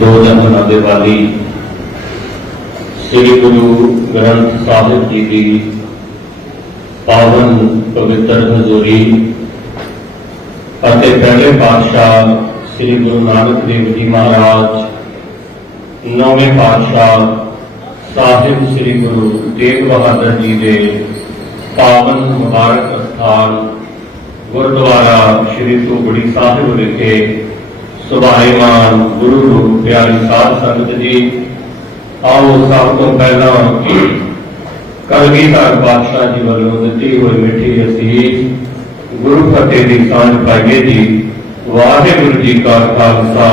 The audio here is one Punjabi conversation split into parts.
ਦੋ ਜਹਾਨਾਂ ਦੇ ਵਾਲੀ ਸ੍ਰੀ ਗੁਰੂ ਗ੍ਰੰਥ ਸਾਹਿਬ ਜੀ ਦੀ ਪਾਵਨ ਪਵਿੱਤਰ ਹਜ਼ੂਰੀ ਅਤੇ ਪਹਿਲੇ ਪਾਤਸ਼ਾਹ ਸ੍ਰੀ ਗੁਰੂ ਨਾਨਕ ਦੇਵ ਜੀ ਮਹਾਰਾਜ, ਨੌਵੇਂ ਪਾਤਸ਼ਾਹ ਸਾਹਿਬ ਸ੍ਰੀ ਗੁਰੂ ਤੇਗ ਬਹਾਦਰ ਜੀ ਦੇ ਪਾਵਨ ਮੁਬਾਰਕ ਸਥਾਨ ਗੁਰਦੁਆਰਾ ਸ੍ਰੀ ਧੂਬੜੀ ਸਾਹਿਬ ਵਿਖੇ ਸੁਭਾਏਮਾਨ ਗੁਰੂ ਰੂਪ ਪਿਆਰੀ ਸਾਧ ਸੰਗਤ ਜੀ, ਆਓ ਸਭ ਤੋਂ ਪਹਿਲਾਂ ਕਲਗੀ ਧਰ ਬਾਦਸ਼ਾਹ ਜੀ ਵੱਲੋਂ ਦਿੱਤੀ ਹੋਈ ਮਿੱਠੀ ਅਸੀਸ ਗੁਰੂ ਫਤਿਹ ਦੀ ਸਾਂਝ ਪਾਈਏ ਜੀ। ਵਾਹਿਗੁਰੂ ਜੀ ਕਾ ਖਾਲਸਾ,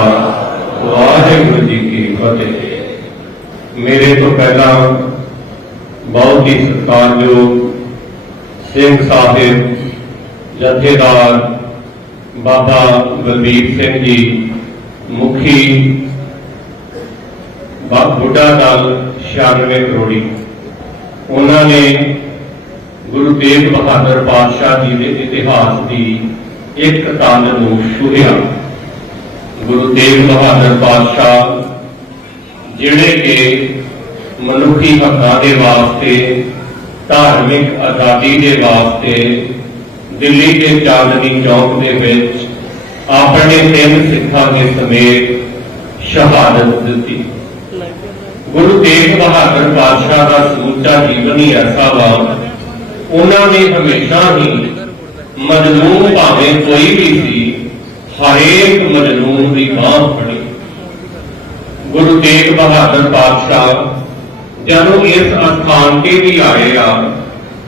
ਵਾਹਿਗੁਰੂ ਜੀ ਕੀ ਫਤਿਹ। ਮੇਰੇ ਤੋਂ ਪਹਿਲਾਂ ਬਹੁਤ ਹੀ ਸਤਿਕਾਰਯੋਗ ਸਿੰਘ ਸਾਹਿਬ, ਜਥੇਦਾਰ ਬਾਬਾ ਬਲਬੀਰ ਸਿੰਘ ਜੀ ਮੁਖੀ ਬਾ ਬੁੱਢਾ ਦਲ 96 ਕਰੋੜੀ। ਉਹਨਾਂ ਨੇ ਗੁਰੂ ਤੇਗ ਬਹਾਦਰ ਪਾਤਸ਼ਾਹ ਜੀ ਦੇ ਇਤਿਹਾਸ ਦੀ ਇੱਕ ਤੰਦ ਨੂੰ ਛੂਹਿਆ। ਗੁਰੂ ਤੇਗ ਬਹਾਦਰ ਪਾਤਸ਼ਾਹ ਜਿਹੜੇ ਕਿ ਮਨੁੱਖੀ ਹੱਕਾਂ ਦੇ ਵਾਸਤੇ, ਧਾਰਮਿਕ ਆਜ਼ਾਦੀ ਦੇ ਵਾਸਤੇ ਦਿੱਲੀ ਦੇ ਚਾਂਦਨੀ ਚੌਕ ਦੇ ਵਿੱਚ ਆਪਣੇ ਤਿੰਨ ਸਿੱਖਾਂ ਦੇ ਸਮੇਤ ਸ਼ਹਾਦਤ ਦਿੱਤੀ ਗੁਰੂ ਤੇਗ ਬਹਾਦਰ ਪਾਤਸ਼ਾਹ ਦਾ ਸਮੁੱਚਾ ਜੀਵਨ ਹੀ ਐਸਾ ਵਾ ਉਹਨਾਂ ਨੇ ਹਮੇਸ਼ਾ ਹੀ ਮਜਲੂਮ ਭਾਵੇਂ ਕੋਈ ਵੀ ਸੀ ਹਰੇਕ ਮਜਲੂਮ ਦੀ ਬਾਹ ਫੜੀ ਗੁਰੂ ਤੇਗ ਬਹਾਦਰ ਪਾਤਸ਼ਾਹ ਜਦੋਂ ਇਸ ਅਸਥਾਨ ਤੇ ਵੀ ਆਏ ਆ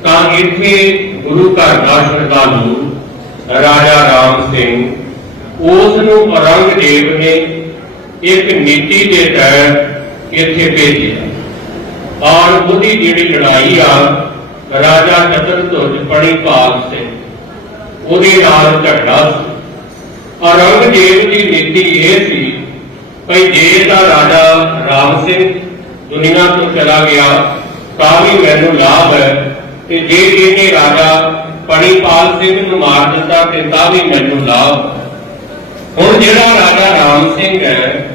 ਤਾਂ ਇੱਥੇ ਗੁਰੂ ਘਰ ਦਾ ਸ਼ਰਧਾਲੂ ਰਾਜਾ ਰਾਮ ਸਿੰਘ ਉਸ ਨੂੰ ਔਰੰਗਜ਼ੇਬ ਨੇ ਇੱਕ ਨੀਤੀ ਦੇ ਤਹਿਤ ਇੱਥੇ ਭੇਜਿਆ। ਔਰ ਉਹਦੀ ਜਿਹੜੀ ਲੜਾਈ ਆ, ਰਾਜਾ ਚਤਰਧੁਜ ਪਣੀਪਾਲ ਸਿੰਘ ਉਹਦੇ ਨਾਲ ਝਗੜਾ ਔਰੰਗਜ਼ੇਬ ਦੀ ਨੀਤੀ ਇਹ ਸੀ, ਭਈ ਜੇ ਤਾਂ ਰਾਜਾ ਰਾਮ ਸਿੰਘ ਦੁਨੀਆ ਤੋਂ ਚਲਾ ਗਿਆ, ਤਾਂ ਵੀ ਮੈਨੂੰ ਲਾਭ ਹੈ, ਤੇ ਜੇ ਇਹਨੇ ਰਾਜਾ ਪਣੀਪਾਲ ਸਿੰਘ ਨੂੰ ਮਾਰ ਦਿੱਤਾ, ਤੇ ਤਾਂ ਵੀ ਮੈਨੂੰ ਲਾਭ ਹੁਣ ਜਿਹੜਾ ਰਾਜਾ ਰਾਮ ਸਿੰਘ ਹੈ,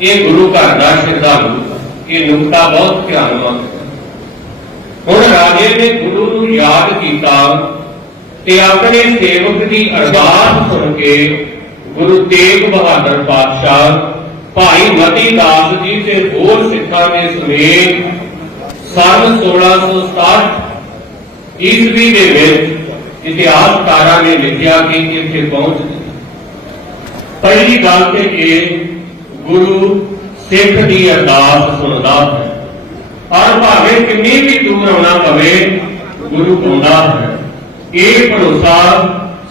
ਇਹ ਗੁਰੂ ਘਰ ਦਾ ਸ਼ਰਧਾਲੂ, ਇਹ ਨੁਕਤਾ ਬਹੁਤ ਧਿਆਨ ਹੈ। ਹੁਣ ਰਾਜੇ ਨੇ ਗੁਰੂ ਨੂੰ ਯਾਦ ਕੀਤਾ ਤੇ ਆਪਣੇ ਸੇਵਕ ਦੀ ਅਰਦਾਸ ਸੁਣ ਕੇ ਗੁਰੂ ਤੇਗ ਬਹਾਦਰ ਪਾਤਸ਼ਾਹ ਭਾਈ ਮਤੀ ਦਾਸ ਜੀ ਤੇ ਹੋਰ ਸਿੱਖਾਂ ਦੇ ਸਮੇਤ ਸੰਨ 1667 ਈਸਵੀ ਦੇ ਵਿੱਚ ਇਤਿਹਾਸਕਾਰਾਂ ਨੇ ਲਿਖਿਆ ਕਿ ਇੱਥੇ ਪਹੁੰਚ ਪਹਿਲੀ ਗੱਲ ਤੇ ਇਹ ਗੁਰੂ ਸਿੱਖ ਦੀ ਅਰਦਾਸ ਸੁਣਦਾ ਹੈ। ਔਰ ਭਾਵੇਂ ਕਿੰਨੀ ਵੀ ਦੂਰ ਆਉਣਾ ਪਵੇ, ਗੁਰੂ ਆਉਂਦਾ ਹੈ। ਇਹ ਭਰੋਸਾ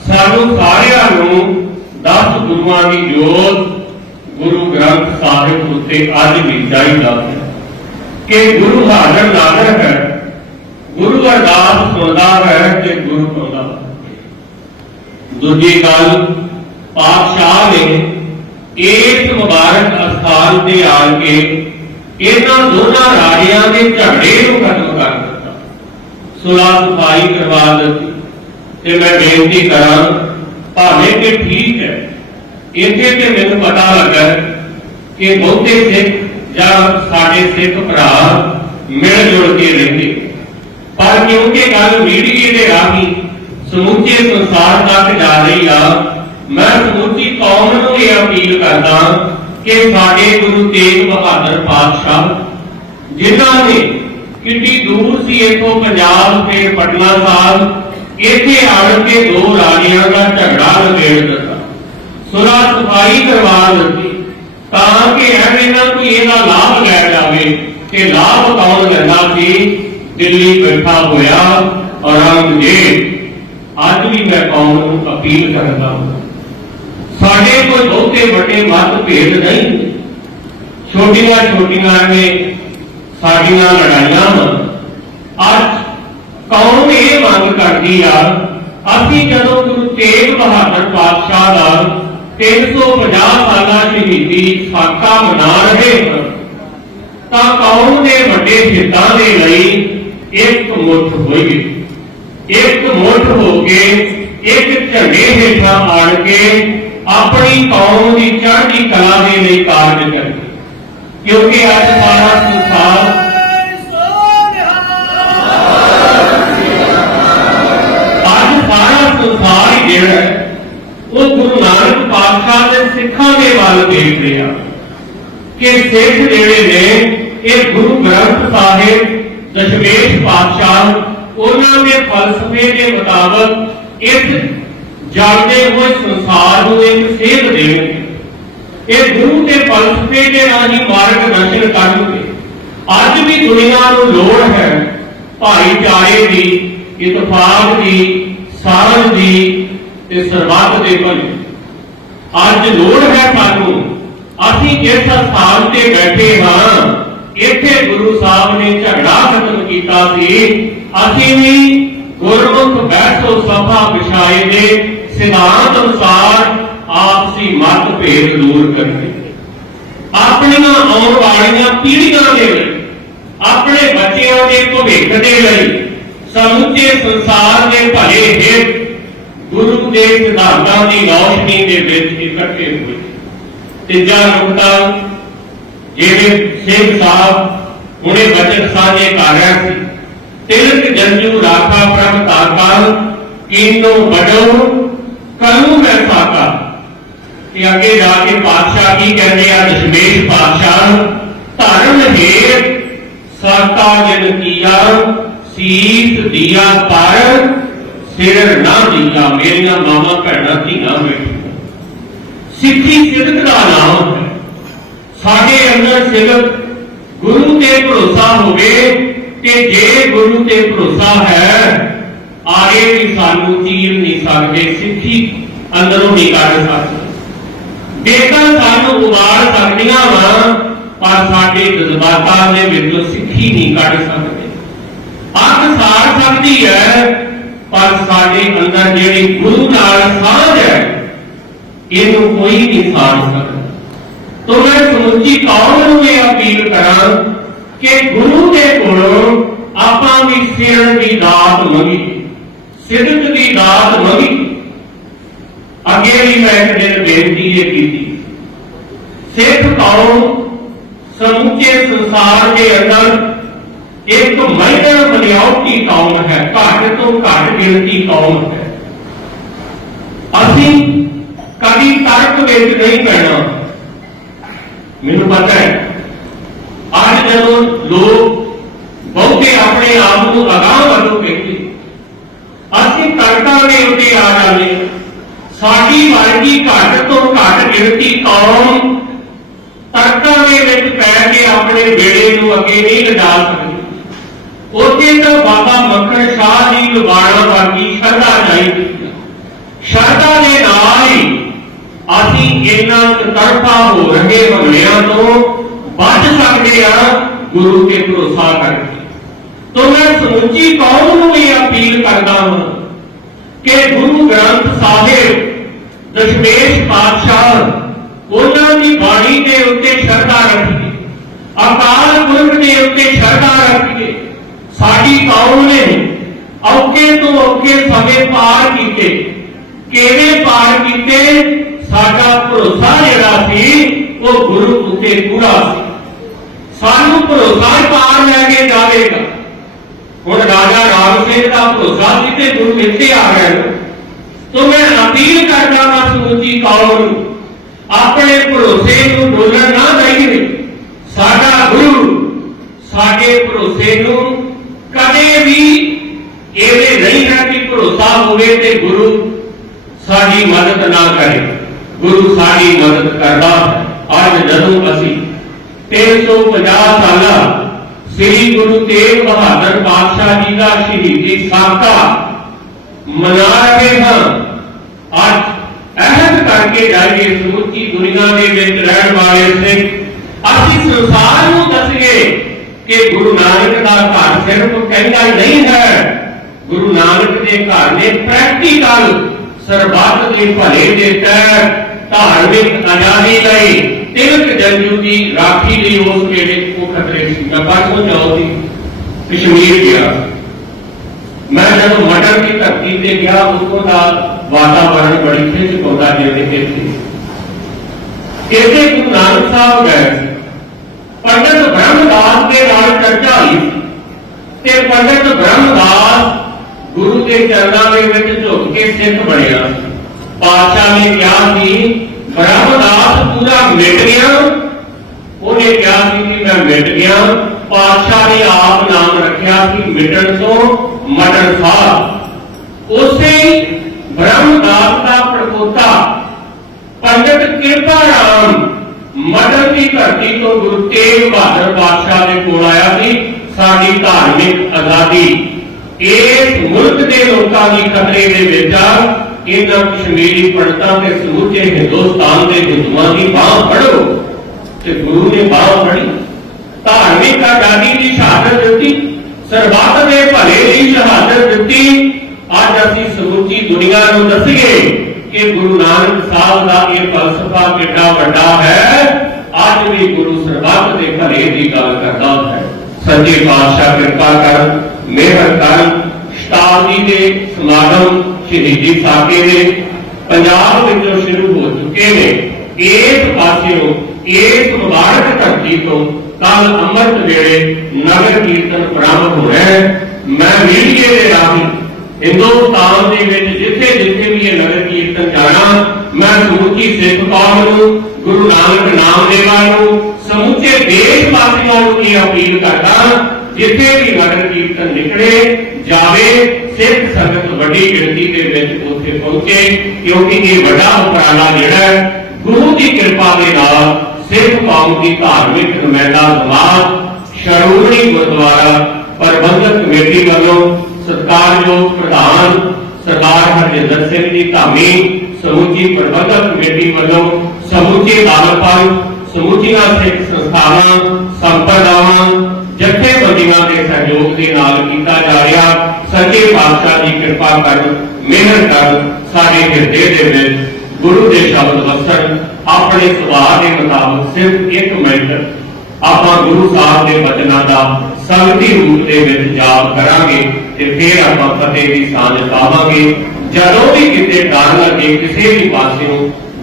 ਸਾਨੂੰ ਸਾਰਿਆਂ ਨੂੰ, ਦਸ ਗੁਰੂਆਂ ਦੀ ਜੋਤ ਗੁਰੂ ਗ੍ਰੰਥ ਸਾਹਿਬ ਉੱਤੇ ਅੱਜ ਵੀ ਚਾਹੀਦਾ ਹੈ। ਕਿ ਗੁਰੂ ਹਾਜ਼ਰ ਨਾਜ਼ਰ ਹੈ, ਗੁਰੂ ਅਰਦਾਸ ਸੁਣਦਾ ਹੈ ਤੇ ਗੁਰੂ ਆਉਂਦਾ ਹੈ। ਦੂਜੀ ਗੱਲ ਪਾਤਸ਼ਾਹ ਨੇ ਇਸ ਮੁਬਾਰਕ ਅਸਥਾਨ ਤੇ ਆਣ ਕੇ ਇਹਨਾਂ ਦੋਨਾਂ ਰਾਜਿਆਂ ਦੇ ਝਗੜੇ ਨੂੰ ਖਤਮ ਕਰ ਦਿੱਤਾ। ਸੁਲਾਹ ਸਫ਼ਾਈ ਕਰਵਾ ਦਿੱਤੀ ਤੇ ਮੈਂ ਬੇਨਤੀ ਕਰਾਂ, ਭਾਵੇਂ ਕਿ ਠੀਕ ਹੈ, ਇੱਥੇ ਤੇ ਮੈਨੂੰ ਪਤਾ ਲੱਗਾ ਕਿ ਬਹੁਤੇ ਸਿੱਖ ਜਾਂ ਸਾਡੇ ਸਿੱਖ ਭਰਾ ਮਿਲ ਜੁਲ ਕੇ ਰਹਿੰਦੇ। ਪਰ ਕਿਉਂਕਿ ਗੱਲ ਮੀਡੀਆ ਦੇ ਰਾਹੀਂ ਸਮੁੱਚੇ ਸੰਸਾਰ ਤੱਕ ਜਾ ਰਹੀ ਆ ਮੈਂ ਸਮੁੱਚੀ ਕੌਮ ਨੂੰ ਇਹ ਅਪੀਲ ਕਰਦਾ ਕਿ ਸਾਡੇ ਗੁਰੂ ਤੇਗ ਬਹਾਦਰ ਪਾਤਸ਼ਾਹ, ਜਿਨ੍ਹਾਂ ਨੇ ਕਿੰਨੀ ਦੂਰ ਸੀ ਇਥੋਂ ਪੰਜਾਬ ਤੇ ਪਟਨਾ ਸਾਹਿਬ, ਇੱਥੇ ਆਣ ਕੇ ਦੋ ਰਾਣੀਆਂ ਦਾ ਝਗੜਾ ਲਗੇੜ ਦਿੱਤਾ ਸੁਲਾ ਸਫ਼ਾਈ ਕਰਵਾ ਦਿੱਤੀ, ਤਾਂ ਕਿ ਐਵੇਂ ਨਾ ਕੋਈ ਇਹਦਾ ਲਾਭ ਲੈ ਜਾਵੇ ਕਿ ਲਾਭ ਕੌਣ ਲੈਂਦਾ ਸੀ? ਦਿੱਲੀ ਬੈਠਾ ਹੋਇਆ ਔਰੰਗਜ਼ੇਬ। ਅੱਜ ਵੀ ਮੈਂ ਕੌਮ ਨੂੰ ਅਪੀਲ ਕਰਦਾ ਹਾਂ। ਸਾਡੇ ਕੋਈ ਬਹੁਤੇ ਵੱਡੇ ਮਤ ਭੇਦ ਨਹੀਂ। ਛੋਟੀਆਂ ਛੋਟੀਆਂ ਐਵੇਂ ਸਾਡੀਆਂ ਲੜਾਈਆਂ ਅੱਜ ਕੌਮ ਇਹ ਮੰਗ ਕਰਦੀ ਆ? ਅਸੀਂ ਜਦੋਂ ਗੁਰੂ ਤੇਗ ਬਹਾਦਰ ਪਾਤਸ਼ਾਹ ਦਾ 350 ਸਾਲਾ ਸ਼ਹੀਦੀ ਸਾਕਾ ਮਨਾ ਰਹੇ ਹਾਂ, ਤਾਂ ਕੌਮ ਦੇ ਵੱਡੇ ਹਿੱਤਾਂ ਦੇ ਲਈ ਇੱਕ ਮੁੱਠ ਹੋਈ? ਇੱਕ ਮੁੱਠ ਹੋ ਕੇ ਇੱਕ ਝੰਡੇ ਹੇਠਾਂ ਆਣ ਕੇ ਆਪਣੀ ਕੌਮ ਦੀ ਚੜ੍ਹਦੀ ਕਲਾ ਦੇ ਲਈ ਕਾਰਜ ਕਰੀਏ ਕਿਉਂਕਿ ਅੱਜ ਸਾਰਾ ਸੰਸਾਰ ਅੱਜ ਸਾਰਾ ਸੰਸਾਰ ਹੀ ਜਿਹੜਾ ਉਹ ਗੁਰੂ ਨਾਨਕ ਪਾਤਸ਼ਾਹ ਦੇ ਸਿੱਖਾਂ ਦੇ ਵੱਲ ਦੇਖ ਰਿਹਾ। ਕਿ ਸਿੱਖ ਜਿਹੜੇ ਨੇ, ਇਹ ਗੁਰੂ ਗ੍ਰੰਥ ਸਾਹਿਬ, ਦਸ਼ਮੇਸ਼ ਪਾਤਸ਼ਾਹ, ਉਹਨਾਂ ਦੇ ਫਲਸਫੇ ਦੇ ਮੁਤਾਬਕ ਇਸ ਜਾਣਦੇ ਹੋਏ ਸੰਸਾਰ ਨੂੰ ਇੱਕ ਸੇਧ ਦੇਣਗੇ ਇਹ ਗੁਰੂ ਦੇ ਫਲਸਫੇ ਦੇ ਰਾਹੀਂ ਮਾਰਗ ਦਰਸ਼ਨ ਕਰਨਗੇ। ਅੱਜ ਵੀ ਦੁਨੀਆ ਨੂੰ ਲੋੜ ਹੈ ਭਾਈਚਾਰੇ ਦੀ ਇਤਫਾਕ ਦੀ ਸਾਰਥ ਦੀ ਤੇ ਸਰਬੱਤ ਦੇ ਭਲੇ। ਅੱਜ ਲੋੜ ਹੈ ਸਾਨੂੰ, ਅਸੀਂ ਇਸ ਸਥਾਨ ਤੇ ਬੈਠੇ ਹਾਂ, ਇੱਥੇ ਗੁਰੂ ਸਾਹਿਬ ਨੇ ਝਗੜਾ ਖਤਮ ਕੀਤਾ ਸੀ, ਅਸੀਂ ਵੀ ਗੁਰਮੁਖ ਬੈਠੋ ਸਭਾ ਵਿਛਾਏ ਦੇ ਸਿਧਾਂਤ ਅਨੁਸਾਰ ਆਪਸੀ ਮਤਭੇਦ ਦੂਰ ਕਰਨੇ ਆਪਣੀਆਂ ਆਉਣ ਵਾਲੀਆਂ ਪੀੜ੍ਹੀਆਂ ਦੇ ਲਈ, ਆਪਣੇ ਬੱਚਿਆਂ ਦੇ ਭਵਿੱਖ ਦੇ ਲਈ, ਸਮੁੱਚੇ ਸੰਸਾਰ ਦੇ ਭਲੇ ਹਿੱਤ ਗੁਰੂ ਦੇ ਸਿਧਾਂਤਾਂ ਦੀ ਰੌਸ਼ਨੀ ਦੇ ਵਿੱਚ ਇਕੱਠੇ ਹੋਏ। ਤੀਜਾ ਨੁਕਤਾ ਜਿਹੜੇ ਸਿੰਘ ਸਾਹਿਬ ਹੁਣੇ ਬਚਨ ਸਾਂਝੇ ਕਰ ਰਿਹਾ ਸੀ, ਤਿਲਕ ਜੰਜੂ ਰਾਖਾ ਪ੍ਰਭ ਤਾਕਾ, ਕੀਨੋ ਬੜੋ ਕਰੂ ਮੈਂ ਸਾਕਾ ਤੇ ਅੱਗੇ ਜਾ ਕੇ ਪਾਤਸ਼ਾਹ ਕੀ ਕਹਿੰਦੇ ਆ, ਦਸ਼ਮੇਸ਼ ਪਾਤਸ਼ਾਹ, ਧਰਮ ਹੇਤ ਸਾਤਾ ਜਨ ਕੀਆ, ਸੀਸ ਦੀਆ ਪਰ, ਸਿਰ ਨਾ ਦੀਆ, ਮੇਰੀਆਂ ਮਾਵਾਂ ਭੈਣਾਂ ਧੀਆਂ ਬੈਠੀਆਂ। ਸਿੱਖੀ ਸਿਦਕ ਦਾ ਨਾਮ ਹੈ। ਸਾਡੇ ਅੰਦਰ ਸਿਰਫ ਗੁਰੂ ਤੇ ਭਰੋਸਾ ਹੋਵੇ ਤੇ ਜੇ ਗੁਰੂ ਤੇ ਭਰੋਸਾ ਹੈ ਆਏ ਵੀ ਸਾਨੂੰ ਚੀਰ ਨਹੀਂ ਸਕਦੇ, ਸਿੱਖੀ ਅੰਦਰੋਂ ਨਹੀਂ ਕੱਢ ਸਕਦੇ। ਬੇਕਰ ਸਾਨੂੰ ਉਮਾਰ ਸਕਦੀਆਂ ਵਾ, ਪਰ ਸਾਡੇ ਜਜ਼ਬਾਤਾਂ ਦੇ ਵਿੱਚੋਂ ਸਿੱਖੀ ਨਹੀਂ ਕੱਢ ਸਕਦੇ। ਅੱਖ ਸਾੜ ਸਕਦੀ ਹੈ, ਪਰ ਸਾਡੇ ਅੰਦਰ ਜਿਹੜੀ ਗੁਰੂ ਨਾਲ ਸਾਂਝ ਹੈ, ਇਹਨੂੰ ਕੋਈ ਨਹੀਂ ਸਾੜ ਸਕਦਾ। ਤੋ ਮੈਂ ਸਮੁੱਚੀ ਕੌਮ ਨੂੰ ਇਹ ਅਪੀਲ ਕਰਾਂ ਕਿ ਗੁਰੂ ਦੇ ਕੋਲੋਂ ਆਪਾਂ ਵੀ ਸਿਰਣ ਦੀ ਦਾਤ ਮੰਗੀ ਸਿਦਕ ਦੀ ਦਾਤ ਮੰਗੀ ਅੱਗੇ ਵੀ ਮੈਂ ਇੱਕ ਦਿਨ ਬੇਨਤੀ ਇਹ ਕੀਤੀ। ਸਿੱਖ ਕੌਮ ਸਮੁੱਚੇ ਸੰਸਾਰ ਦੇ ਅੰਦਰ ਇੱਕ ਮਹਿਲਾ ਬਨਿਆਉਤੀ ਕੌਮ ਹੈ, ਘੱਟ ਤੋਂ ਘੱਟ ਗਿਣਤੀ ਕੌਮ ਹੈ। ਅਸੀਂ ਕਦੀ ਤਰਕ ਵਿੱਚ ਨਹੀਂ ਪੈਣਾ। ਮੈਨੂੰ ਪਤਾ ਹੈ, ਅੱਜ ਜਦੋਂ ਲੋਕ ਬਹੁਤੇ ਆਪਣੇ ਆਪ ਨੂੰ ਅਗਾਹ ਵੱਲੋਂ ਕਹਿੰਦੇ ਅਸੀਂ ਤਰਕਾਂ ਆ ਜਾਵੇ ਸਾਡੀ ਵਰਗੀ ਘੱਟ ਤੋਂ ਘੱਟ ਗਿਣਤੀ ਕੌਮ ਤਰਕਾਂ ਦੇ ਵਿੱਚ ਪੈ ਕੇ ਆਪਣੇ ਬੇੜੇ ਨੂੰ ਅੱਗੇ ਨਹੀਂ ਲਿਜਾ ਸਕਦੀ। ਉੱਥੇ ਤਾਂ ਬਾਬਾ ਮੱਖਣ ਸ਼ਾਹ ਦੀ ਲੁਬਾਣਾ ਵਰਗੀ ਸ਼ਰਧਾ ਚਾਹੀਦੀ ਸ਼ਰਧਾ ਦੇ ਨਾਲ ਹੀ ਅਸੀਂ ਇਹਨਾਂ ਤਰਫਾ ਹੋ ਰਹੇ ਹਮਲਿਆਂ ਤੋਂ ਬਚ ਸਕਦੇ ਹਾਂ ਗੁਰੂ ਤੇ ਭਰੋਸਾ ਕਰਕੇ। ਤੋਂ ਮੈਂ ਸਮੁੱਚੀ ਕੌਮ ਨੂੰ ਇਹ ਅਪੀਲ ਕਰਦਾ ਹਾਂ ਕਿ ਗੁਰੂ ਗ੍ਰੰਥ ਸਾਹਿਬ ਦਸ਼ਮੇਸ਼ ਪਾਤਸ਼ਾਹ ਉਹਨਾਂ ਦੀ ਬਾਣੀ ਦੇ ਉੱਤੇ ਸ਼ਰਧਾ ਰੱਖੀਏ ਅਕਾਲ ਪੁਰਖ ਦੇ ਉੱਤੇ ਸ਼ਰਧਾ ਰੱਖੀਏ ਸਾਡੀ ਕੌਮ ਨੇ ਔਕੇ ਤੋਂ ਔਕੇ ਸਮੇਂ ਪਾਰ ਕੀਤੇ ਕਿਵੇਂ ਪਾਰ ਕੀਤੇ ਸਾਡਾ ਭਰੋਸਾ ਜਿਹੜਾ ਸੀ ਉਹ ਗੁਰੂ ਉੱਤੇ ਪੂਰਾ ਸੀ ਸਾਨੂੰ ਭਰੋਸਾ ਹੀ ਪਾਰ ਲੈ ਕੇ ਜਾਵੇਗਾ ਹੁਣ ਰਾਜਾ ਰਾਮ ਸਿੰਘ ਦਾ ਭਰੋਸਾ ਸੀ ਤੇ ਗੁਰੂ ਇੱਥੇ ਆ ਗਏ। ਤੋ ਮੈਂ ਅਪੀਲ ਕਰਦਾ ਹਾਂ ਸਮੁੱਚੀ ਕੌਮ ਨੂੰ ਆਪਣੇ ਭਰੋਸੇ ਨੂੰ ਡੋਲਣ ਨਾ ਦੇਈਏ। ਸਾਡਾ ਗੁਰੂ ਸਾਡੇ ਭਰੋਸੇ ਨੂੰ ਕਦੇ ਵੀ ਇਹਦੇ ਨਹੀਂ ਹੈ ਕਿ ਭਰੋਸਾ ਹੋਵੇ ਤੇ ਗੁਰੂ ਸਾਡੀ ਮਦਦ ਨਾ ਕਰੇ। ਗੁਰੂ ਸਾਡੀ ਮਦਦ ਕਰਦਾ ਅੱਜ ਜਦੋਂ ਅਸੀਂ 350 ਸਾਲਾਂ ਸ੍ਰੀ ਗੁਰੂ ਤੇਗ ਬਹਾਦਰ ਪਾਤਸ਼ਾਹ ਜੀ ਦਾ ਸ਼ਹੀਦੀ ਸਾਖਾ ਮਨਾ ਰਹੇ ਹਾਂ ਅੱਜ ਅਹਿਦ ਕਰਕੇ ਜਾਈਏ ਸਮੁੱਚੀ ਦੁਨੀਆ ਦੇ ਵਿੱਚ ਰਹਿਣ ਵਾਲੇ ਸਿੱਖ, ਅਸੀਂ ਸੰਸਾਰ ਨੂੰ ਦੱਸੀਏ ਕਿ ਗੁਰੂ ਨਾਨਕ ਦਾ ਘਰ ਸਿਰਫ ਕਹਿੰਦਾ ਨਹੀਂ ਹੈ। ਗੁਰੂ ਨਾਨਕ ਦੇ ਘਰ ਨੇ ਪ੍ਰੈਕਟੀਕਲ ਸਰਬੱਤ ਦੇ ਭਲੇ ਦੇ ਤਹਿਤ ਧਾਰਮਿਕ ਆਜ਼ਾਦੀ ਲਈ ਤਿਲਕ ਜੰਜੂ ਦੀ ਰਾਖੀ ਲਈ ਉਸ ਜਿਹੜੇ ਖਤਰੇ ਦੀ ਮੈਂ ਬਾਹਰੋਂ ਜਾਓ ਦੀ ਕਸ਼ਮੀਰ ਗਿਆ। ਮੈਂ ਜਦ ਮਟਰ ਦੀ ਧਰਤੀ ਤੇ ਗਿਆ, ਉਦੋਂ ਦਾ ਵਾਤਾਵਰਣ ਬੜੀ ਖਿੱਚ ਪਾਉਂਦਾ ਜਿਵੇਂ ਇੱਥੇ ਇਹਦੇ ਗੁਰੂ ਨਾਨਕ ਸਾਹਿਬ ਗਏ। ਪੰਡਤ ਬ੍ਰਹਮਦਾਸ ਦੇ ਨਾਲ ਚਰਚਾ ਹੋਈ। ਤੇ ਪੰਡਤ ਬ੍ਰਹਮਦਾਸ ਗੁਰੂ ਦੇ ਚਰਨਾਂ ਦੇ ਵਿੱਚ ਝੁਕ ਕੇ ਸਿੱਖ ਬਣਿਆ। ਪਾਤਸ਼ਾਹ ਨੇ ਕਿਹਾ ਸੀ ਬ੍ਰਹਮਦਾਸ ਪੂਰਾ ਮਿਟ ਗਿਆ ਉਹਨੇ ਕਿਹਾ ਸੀ ਕਿ ਮੈਂ ਮਿਟ ਗਿਆ ਪਾਤਸ਼ਾਹ ਨੇ ਆਪ ਨਾਮ ਰੱਖਿਆ ਸੀ ਮਿਟਣ ਤੋਂ ਮਟਣ ਸਾਹਿਬ ਉਸੇ ਬ੍ਰਹਮਦਾਸ ਦਾ ਪ੍ਰਪੋਤਾ ਪੰਡਿਤ ਕਿਰਪਾ ਰਾਮ ਮਟਨ ਦੀ ਧਰਤੀ ਤੋਂ ਗੁਰੂ ਤੇਗ ਬਹਾਦਰ ਪਾਤਸ਼ਾਹ ਦੇ ਕੋਲ ਆਇਆ ਸੀ, ਸਾਡੀ ਧਾਰਮਿਕ ਆਜ਼ਾਦੀ। ਇਸ ਮੁਲਕ ਦੇ ਲੋਕਾਂ ਦੀ ਖਤਰੇ ਦੇ ਵਿੱਚ ਆ, ਇਹਨਾਂ ਕਸ਼ਮੀਰੀ ਪੰਡਤਾਂ ਤੇ ਸਮੁੱਚੇ ਹਿੰਦੁਸਤਾਨ ਦੇ ਹਿੰਦੂਆਂ ਦੀ ਬਾਹ ਫੜੋ। ਤੇ ਗੁਰੂ ਨੇ ਬਾਹ ਫੜੀ। ਧਾਰਮਿਕ ਆਜ਼ਾਦੀ ਦੀ ਸ਼ਹਾਦਤ ਦਿੱਤੀ। ਸਰਬੱਤ ਦੇ ਭਲੇ ਦੀ ਸ਼ਹਾਦਤ ਦਿੱਤੀ। ਅੱਜ ਅਸੀਂ ਸਮੁੱਚੀ ਦੁਨੀਆ ਨੂੰ ਦੱਸੀਏ ਕਿ ਗੁਰੂ ਨਾਨਕ ਸਾਹਿਬ ਦਾ ਇਹ ਫਲਸਫਾ ਕਿੰਨਾ ਵੱਡਾ ਹੈ। ਅੱਜ ਵੀ ਗੁਰੂ ਸਰਬੱਤ ਦੇ ਭਲੇ ਦੀ ਗੱਲ ਕਰਦਾ ਹੈ। ਸੱਚੇ ਪਾਤਸ਼ਾਹ ਕਿਰਪਾ ਕਰ, ਮਿਹਰ ਕਰ। ਸ਼ਤਾਬਦੀ ਦੇ ਸਮਾਗਮ ਸ਼ਹੀਦੀ ਸਾਕੇ ਦੇ ਪੰਜਾਬ ਵਿੱਚੋਂ ਸ਼ੁਰੂ ਹੋ ਚੁੱਕੇ ਨੇ। ਇਸ ਪਾਸਿਓਂ ਇਸ ਮੁਬਾਰਕ ਧਰਤੀ ਤੋਂ ਕੱਲ ਅੰਮ੍ਰਿਤ ਵੇਲੇ ਨਗਰ ਕੀਰਤਨ ਪ੍ਰਾਰੰਭ ਹੋ ਰਿਹਾ ਹੈ। ਮੈਂ ਮੀਡੀਏ ਦੇ ਰਾਹੀਂ ਹਿੰਦੁਸਤਾਨ ਦੇ ਵਿੱਚ ਜਿੱਥੇ ਜਿੱਥੇ ਵੀ ਇਹ ਨਗਰ ਕੀਰਤਨ ਜਾਣਾ, ਮੈਂ ਸਮੁੱਚੀ ਸਿੱਖ ਕੌਮ ਨੂੰ, ਗੁਰੂ ਨਾਨਕ ਨਾਮ ਦੇਵਾ ਨੂੰ, ਸਮੁੱਚੇ ਦੇਸ਼ ਵਾਸੀਆਂ ਨੂੰ ਇਹ ਅਪੀਲ ਕਰਦਾ ਜਿੱਥੇ ਵੀ ਨਗਰ ਕੀਰਤਨ ਨਿਕਲੇ, ਜਾਵੇ, ਸਿੱਖ ਸੰਗਤ ਵੱਡੀ ਗਿਣਤੀ ਦੇ ਵਿੱਚ ਉੱਥੇ ਪਹੁੰਚੇ, ਕਿਉਂਕਿ ਇਹ ਵੱਡਾ ਉਪਰਾਲਾ ਜਿਹੜਾ ਗੁਰੂ ਦੀ ਕਿਰਪਾ ਦੇ ਨਾਲ ਸਿੱਖ ਕੌਮ ਦੀ ਧਾਰਮਿਕ ਨੁਮਾਇੰਦਾ ਸਮਾਜ ਸ਼ਰੋਮਣੀ ਗੁਰਦੁਆਰਾ, ਪ੍ਰਬੰਧਕ ਕਮੇਟੀ ਵੱਲੋਂ ਸਤਿਕਾਰਯੋਗ ਪ੍ਰਧਾਨ ਸਰਦਾਰ ਹਰਜਿੰਦਰ ਸਿੰਘ ਜੀ ਧਾਮੀ, ਸਮੁੱਚੀ ਪ੍ਰਬੰਧਕ ਕਮੇਟੀ ਵੱਲੋਂ ਸਮੁੱਚੇ ਆਲਪਾਲ ਸਮੁੱਚੀਆਂ ਸਿੱਖ ਸੰਸਥਾਵਾਂ, ਸੰਪਰਦਾਵਾਂ, ਜਥੇਬੰਦੀਆਂ ਦੇ ਸਹਿਯੋਗ ਦੇ ਨਾਲ ਕੀਤਾ ਜਾ ਰਿਹਾ। ਸੱਚੇ ਪਾਤਸ਼ਾਹ ਦੀ ਕਿਰਪਾ ਕਰ ਮਿਹਰ ਕਰ ਸਾਡੇ ਹਿਰਦੇ ਦੇ ਵਿੱਚ ਗੁਰੂ ਦੇ ਸ਼ਬਦ ਵਸਣ ਆਪਣੇ ਸੁਭਾਅ ਦੇ ਮੁਤਾਬਕ ਸਿਰਫ 1 ਮਿੰਟ ਆਪਾਂ ਗੁਰੂ ਸਾਹਿਬ ਦੇ ਬਚਨਾਂ ਦਾ ਸੰਗਤੀ ਰੂਪ ਦੇ ਵਿੱਚ ਜਾਪ ਕਰਾਂਗੇ ਤੇ ਫਿਰ ਆਪਾਂ ਫਤਿਹ ਦੀ ਸਾਂਝ ਪਾਵਾਂਗੇ। ਜਦੋਂ ਵੀ ਕਿਤੇ ਡਰ ਲੱਗੇ ਕਿਸੇ ਵੀ ਪਾਸਿਓਂ,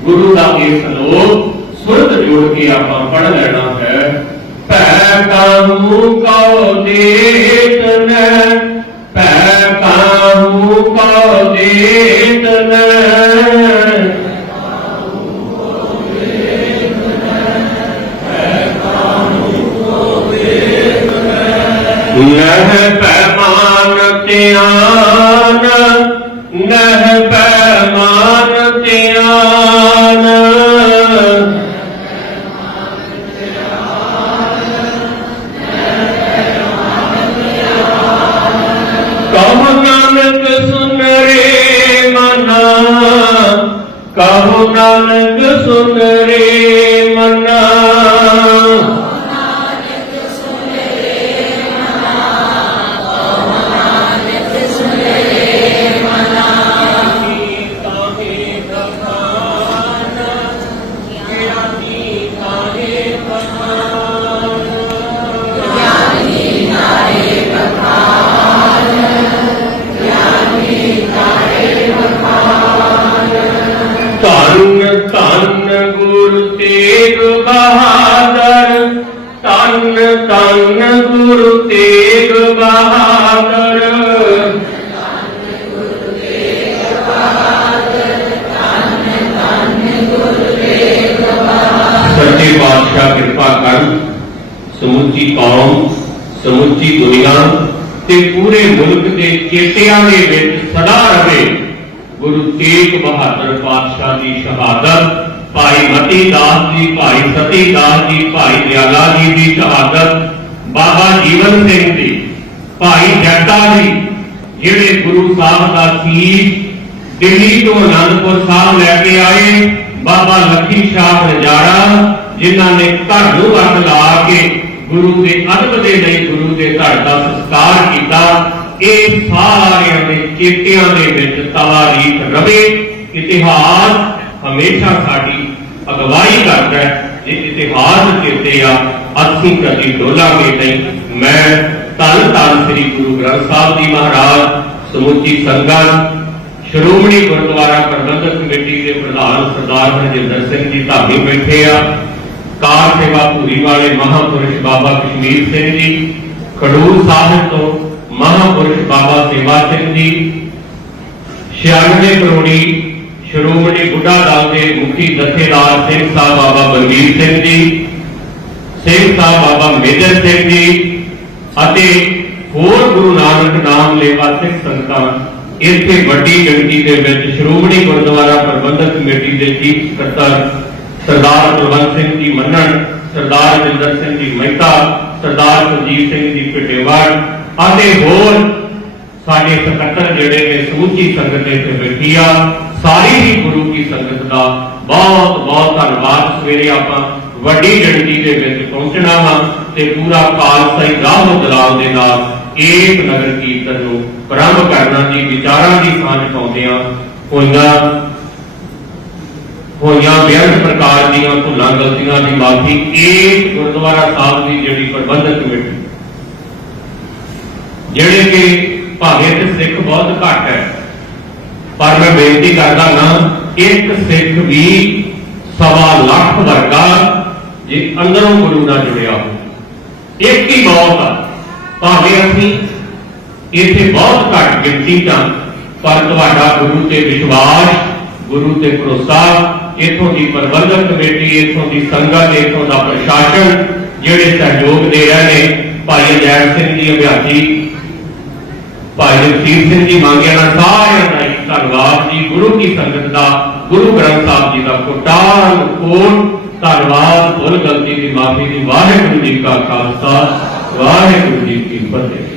ਗੁਰੂ ਦਾ ਇਹ ਸਲੋਕ ਸੁਰਤ ਜੋੜ ਕੇ ਆਪਾਂ ਪੜ ਲੈਣਾ ਹੈ। ਭੈ ਕਾਹੂ ਕਉ ਦੇਤ ਭੈ ਕਾਹੂ ਕਉ ਦੇਤ ਨਹ ਪੈਮਾਨ ਧਿਆਨ ਨਹ ਪੈਮਾਨ ਧਿਆਨ। ਚੇਤਿਆਂ ਦੇ ਵਿੱਚ ਸਦਾ ਰਹੇ। ਗੁਰੂ ਤੇਗ ਬਹਾਦਰ ਪਾਤਸ਼ਾਹ ਦੀ ਸ਼ਹਾਦਤ, ਭਾਈ ਮਤੀ ਦਾਸ ਜੀ, ਭਾਈ ਸਤੀ ਦਾਸ ਜੀ, ਭਾਈ ਦਿਆਲਾ ਜੀ ਦੀ ਸ਼ਹਾਦਤ, ਬਾਬਾ ਜੀਵਨ ਸਿੰਘ ਜੀ ਭਾਈ ਜੱਟਾ ਜੀ, ਜਿਹੜੇ ਗੁਰੂ ਸਾਹਿਬ ਦਾ ਸੀਸ ਦਿੱਲੀ ਤੋਂ ਅਨੰਦਪੁਰ ਸਾਹਿਬ ਲੈ ਕੇ ਆਏ, ਬਾਬਾ ਲੱਖੀ ਸ਼ਾਹ ਰਜਾੜਾ, ਜਿਨ੍ਹਾਂ ਨੇ ਘਰ ਨੂੰ ਅੱਗ ਲਾ ਕੇ ਗੁਰੂ ਦੇ ਅਦਬ ਦੇ ਲਈ ਗੁਰੂ ਦੇ ਘਰ ਦਾ ਸੰਸਕਾਰ ਕੀਤਾ। ਇਹ ਸਾਰਿਆਂ ਦੇ ਚੇਤਿਆਂ ਦੇ ਵਿੱਚ ਤਵਾਰੀਖ ਰਵੇ। ਇਤਿਹਾਸ ਹਮੇਸ਼ਾ ਸਾਡੀ ਅਗਵਾਈ ਕਰਦਾ ਹੈ। ਜੇ ਇਤਿਹਾਸ ਚੇਤੇ ਆ, ਅਸੀਂ ਕਦੀ ਡੋਲਾਂਗੇ ਨਹੀਂ। ਮੈਂ ਧੰਨ ਧੰਨ ਸ੍ਰੀ ਗੁਰੂ ਗ੍ਰੰਥ ਸਾਹਿਬ ਜੀ ਮਹਾਰਾਜ, ਸਮੁੱਚੀ ਸੰਗਤ, ਸ਼੍ਰੋਮਣੀ ਗੁਰਦੁਆਰਾ ਪ੍ਰਬੰਧਕ ਕਮੇਟੀ ਦੇ ਪ੍ਰਧਾਨ ਸਰਦਾਰ ਹਰਜਿੰਦਰ ਸਿੰਘ ਜੀ ਧਾਮੀ ਬੈਠੇ ਆ। ਕਾਰ ਸੇਵਾ ਪੂਰੀ ਵਾਲੇ ਮਹਾਪੁਰਸ਼ ਬਾਬਾ ਕਸ਼ਮੀਰ ਸਿੰਘ ਜੀ, ਖਡੂਰ ਸਾਹਿਬ ਤੋਂ ਮਹਾਂਪੁਰਸ਼ ਬਾਬਾ ਸੇਵਾ ਸਿੰਘ ਜੀ 96 ਕਰੋੜੀ ਸ਼੍ਰੋਮਣੀ ਬੁੱਢਾ ਦਲ ਦੇ ਮੁਖੀ ਜਥੇਦਾਰ ਸਿੰਘ ਸਾਹਿਬ ਬਾਬਾ ਬਲਬੀਰ ਸਿੰਘ ਜੀ ਸਿੰਘ ਸਾਹਿਬ ਬਾਬਾ ਮੇਜਰ ਸਿੰਘ ਜੀ ਅਤੇ ਹੋਰ ਗੁਰੂ ਨਾਨਕ ਨਾਮ ਲੈਵਾ ਸਿੱਖ ਸੰਗਤਾਂ ਇੱਥੇ ਵੱਡੀ ਗਿਣਤੀ ਦੇ ਵਿੱਚ ਸ਼੍ਰੋਮਣੀ ਗੁਰਦੁਆਰਾ ਪ੍ਰਬੰਧਕ ਕਮੇਟੀ ਦੇ ਚੀਫ ਸਕੱਤਰ ਸਰਦਾਰ ਕੁਲਵੰਤ ਸਿੰਘ ਜੀ ਮੰਨਣ, ਸਰਦਾਰ ਜਿੰਦਰ ਸਿੰਘ ਜੀ ਮਹਿਤਾ, ਸਰਦਾਰ ਸੰਜੀਤ ਸਿੰਘ ਜੀ ਪਟੇਵਾਲ ਅਤੇ ਹੋਰ, ਸਾਡੇ ਸਕੱਤਰ ਜਿਹੜੇ ਨੇ ਸਮੁੱਚੀ ਸੰਗਤ ਇੱਥੇ ਬੈਠੀ ਆ, ਸਾਰੀ ਹੀ ਗੁਰੂ ਕੀ ਸੰਗਤ ਦਾ ਬਹੁਤ ਬਹੁਤ ਧੰਨਵਾਦ। ਸਵੇਰੇ ਆਪਾਂ ਵੱਡੀ ਗਿਣਤੀ ਦੇ ਵਿੱਚ ਪਹੁੰਚਣਾ ਵਾ ਤੇ ਪੂਰਾ ਕਾਲਸਾਈ ਰਾਹ ਦਲਾਲ ਦੇ ਨਾਲ ਏਕ ਨਗਰ ਕੀਰਤਨ ਨੂੰ ਪ੍ਰਾਰੰਭ ਕਰਨਾ ਦੀ ਵਿਚਾਰਾਂ ਦੀ ਸਾਂਝ ਪਾਉਂਦਿਆਂ ਹੋਈਆਂ ਹੋਈਆਂ ਬੇਅੰਤ ਪ੍ਰਕਾਰ ਦੀਆਂ ਭੁੱਲਾਂ, ਗਲਤੀਆਂ ਦੀ ਮਾਫੀ ਏਕ ਗੁਰਦੁਆਰਾ ਸਾਹਿਬ ਦੀ ਜਿਹੜੀ ਪ੍ਰਬੰਧਕ ਕਮੇਟੀ ਜਿਹੜੇ ਕਿ ਭਾਵੇਂ ਤੇ ਸਿੱਖ ਬਹੁਤ ਘੱਟ ਹੈ, ਪਰ ਮੈਂ ਬੇਨਤੀ ਕਰਦਾ ਨਾ ਇੱਕ ਸਿੱਖ ਵੀ ਸਵਾ ਲੱਖ ਵਰਗਾ ਜੇ ਅੰਦਰੋਂ ਗੁਰੂ ਨਾਲ ਜੁੜਿਆ ਹੋ ਇੱਕ ਹੀ ਬਹੁਤ ਆ। ਭਾਵੇਂ ਅਸੀਂ ਇੱਥੇ ਬਹੁਤ ਘੱਟ ਗਿਣਤੀ ਤਾਂ ਪਰ ਤੁਹਾਡਾ ਗੁਰੂ ਤੇ ਵਿਸ਼ਵਾਸ, ਗੁਰੂ ਤੇ ਭਰੋਸਾ, ਇਥੋਂ ਦੀ ਪ੍ਰਬੰਧਕ ਕਮੇਟੀ, ਇਥੋਂ ਦੀ ਸੰਗਤ, ਇਥੋਂ ਦਾ ਪ੍ਰਸ਼ਾਸਨ, ਜਿਹੜੇ ਸਹਿਯੋਗ ਦੇ ਰਹੇ ਨੇ, ਭਾਈ ਜੈਨ ਸਿੰਘ ਜੀ ਅਭਿਆਸੀ ਭਾਈ ਜਗਸੀਰ ਸਿੰਘ ਜੀ ਮੰਗਿਆ ਨਾਲ ਸਾਰਿਆਂ ਦਾ ਧੰਨਵਾਦ ਜੀ। ਗੁਰੂ ਕੀ ਸੰਗਤ ਦਾ, ਗੁਰੂ ਗ੍ਰੰਥ ਸਾਹਿਬ ਜੀ ਦਾ ਕੋਟਾਨ ਕੋਟ ਧੰਨਵਾਦ, ਭੁੱਲ ਗਲਤੀ ਦੀ ਮਾਫੀ ਦੀ ਵਾਹਿਗੁਰੂ ਜੀ ਕਾ ਖਾਲਸਾ, ਵਾਹਿਗੁਰੂ ਜੀ ਕੀ ਫਤਿਹ।